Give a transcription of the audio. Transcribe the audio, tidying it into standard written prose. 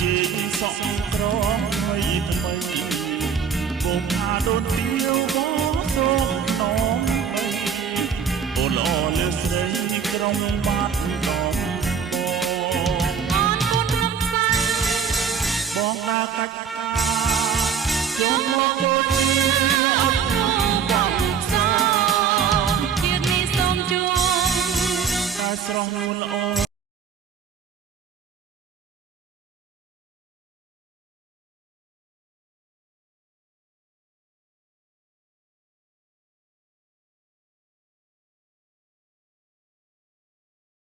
ជេរសក់ក្រថ្មីថ្មីបងថាដូនទៀវបងសូមនំបីអូនល្អលើស្រីក្រុងបាត់ដំបងអរគុណលោកស្រីបងដើរកាច់កាចូលមកចូលអត់បងសោជាតិនេះសូមជួបតែស្រស់នួនល្អ